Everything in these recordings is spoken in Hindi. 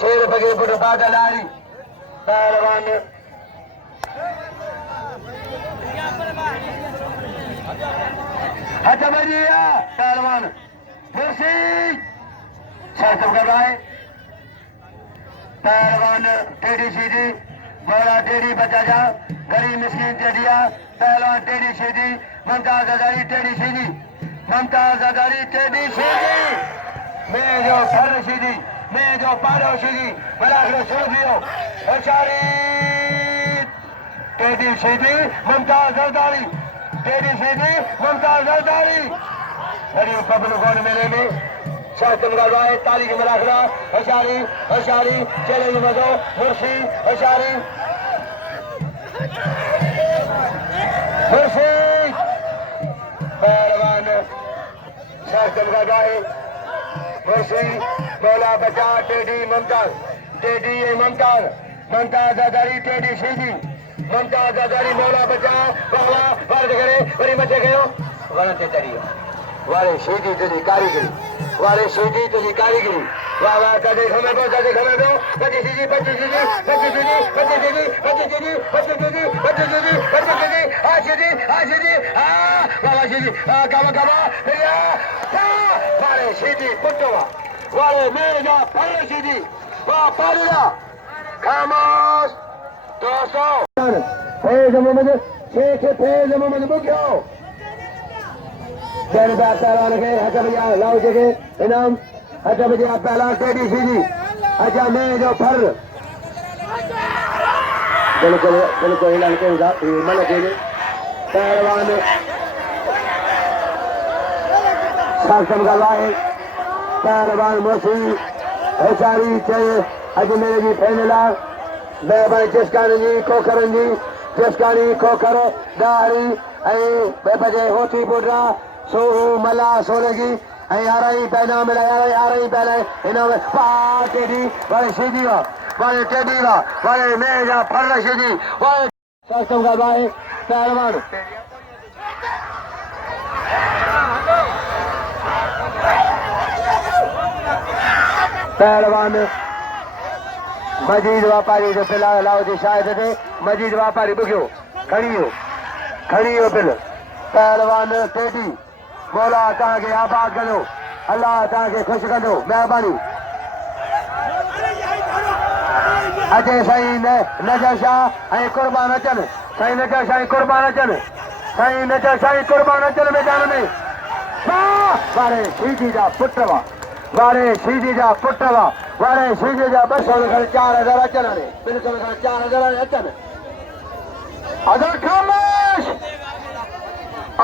शेर बगे पुट बादलारी पहलवान हजबरिया पहलवान कुर्सी शर्त कर रहा है पहलवान टेढ़ी सीधी बोला टेढ़ी बचा जा गरीब मिस्किन टेढ़िया पहलवान टेढ़ी सीधी मुमताज अजारी टेढ़ी सीधी मुमताज अजारी टेढ़ी सीधी मैं जो फर सीधी मैं जो पारो सीधी बड़ा सुन लियो होशियारी टेढ़ी सीधी मुमताज अजारी टेढ़ी सीधी मुमताज अजारी गरीब पब्लिक गोल मेले में शासन का राय तारीख में रख रहा होशियारी होशियारी चले मजो मुर्शी होशियारी मुर्शी पहलवान शासन का राय मुर्शी बोला बचा टेढ़ी मुमताज टेढ़ी मुमताज मुमताज अजारी टेढ़ी सीधी मुमताज अजारी बोला बचा बंगला वर्द करे बड़ी बचे गयो वरते चढ़ियो वाले सीधी तुझी कारीगरी वाले सीधी तुझी कारीगरी वाह वाह कदे खमे दो बची सीधी बची सीधी बची सीधी बची सीधी बची सीधी बची सीधी बची सीधी बची सीधी आ सीधी वाह सीधी कावा भैया वाले सीधी पुटवा वाले मेरा फल सीधी वाह पालिया खामोश 200 फेज मोहम्मद शेख फेज मोहम्मद बुकियो पहलवान के हजबरिया लाओ जगह इनाम हजबरिया पहला टेढ़ी सीधी अच्छा मैं जो फर बिल्कुल लड़के मन के पहलवान शासन का लाए पहलवान मोसी होशियारी चाहिए अज मेरे जी फैनला बेबाई चिस्कानी जी खोखरन जी चिस्कानी खोखर दारी बजे होती बुढ़ा सोहू मला सोनेगी यारही पहना मिला यारही पहना इनाम टेढ़ी बड़े सीधी बड़े टेढ़ी बड़े मेजा फर सीधी बड़े शासन का भाई पहलवान पहलवान मजीद व्यापारी जो फिलहाल लाओ जी शायद थे मजीद व्यापारी बुकियो खड़ी हो पिल पहलवान टेढ़ी बोला तव्हांखे आबाद कयो अल्लाह तव्हांखे ख़ुशि कंदो महिरबानी अचे साईं नजर शाह ऐं क़ुर्बान अचनि साईं नजर साईं क़ुर्बान अचनि साईं नजर साईं क़ुर्बान अचनि मैदान में वारे सीधी जा पुट वारे सीधी जा पुट वारे सीधी जा 200 खण 4000 अचनि बिल्कुलु खण 4000 अचनि अदर खामोश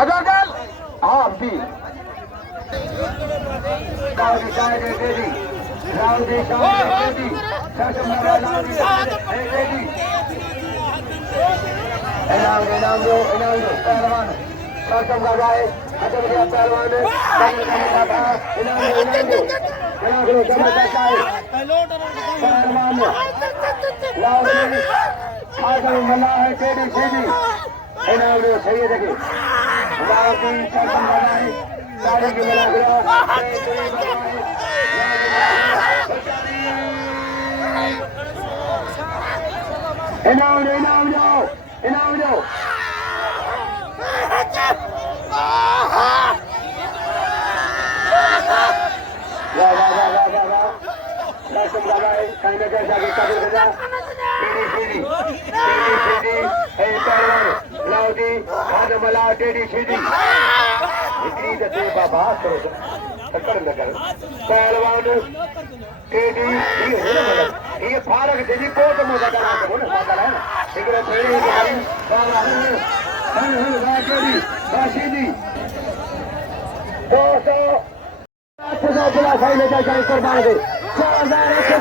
अदर गल हाँ भी लाउडी शायद देदी लाउडी शायद देदी शासन मरा लाउडी देदी इनाम दो पहलवान शासन का गाय अजब गया पहलवान इनाम दो पहलवान लाउडी शासन मरा है टेढ़ी सीधी इनाम दो सही है देखिए तारीख मिला गया इनाम दो मला टेढ़ी सीधी पहलवान टेढ़ी ये फारक सीधी कोट मोटा सीधी 200 कुर्बान दे 1500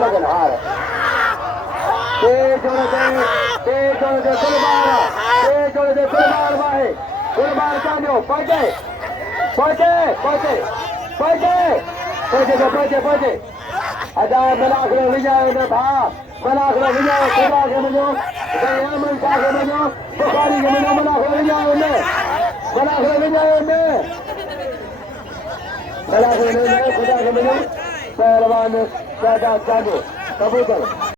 लगन हार कुर्बान चांदियो पहुंचे हजार मनाखलो विजय भा मनाखलो विजय खुदा के मजो दयामन शाह के मजो गाड़ी के बिना बना खोल जाए बना खोल जाए बना खोल जाए खुदा के बिना पहलवान ज्यादा चालू कबूतर